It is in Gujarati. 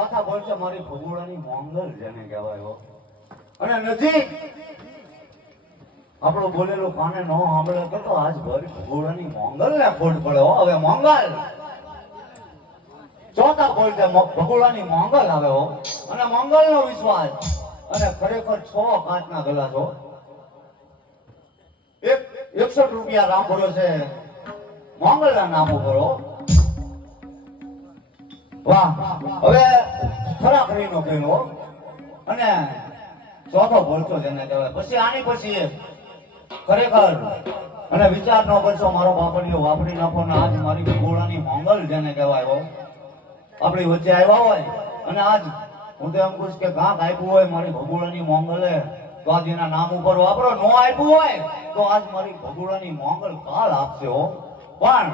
ચોથા બોલ છે મારી ભગોળાની મોંગલ જેને કહેવાય હો. અને નજીક આપણો બોલેલો કાને નો સાંભળે તો આજ ભરી ભગોળાની મોંગલ ને ખોટ પડે હો. હવે મોંગલ ચોથા બોલ છે ભગોળાની મોંગલ આવે હો. અને મોંગલ નો વિશ્વાસ અને ખરેખર 6 કાચના ગલાસ હો. 61 રૂપિયા રામ ભરોસે મોંગલના નામ ઉપર હો. વાહ હવે ખરા ખરીનો કહેલો અને ચોથો બોલતો જેને કહેવાય. પછી આની પછી ખરેખર અને વિચાર ન કરશો મારો બાપડીઓ વાપરી નાખો ને આજ મારી ભગોળાની મોંગલ જેને કહેવાય હો આપણી વચ્ચે આવ્યા હોય અને આજ હું તો એમ કહું કે ગાંક આપ્યું હોય મારી ભગોળાની મોંગલે તો આજ એના નામ ઉપર વાપરો. ન આપ્યું હોય તો આજ મારી ભગોળાની મોંગલ કાલ આપશે હો. પણ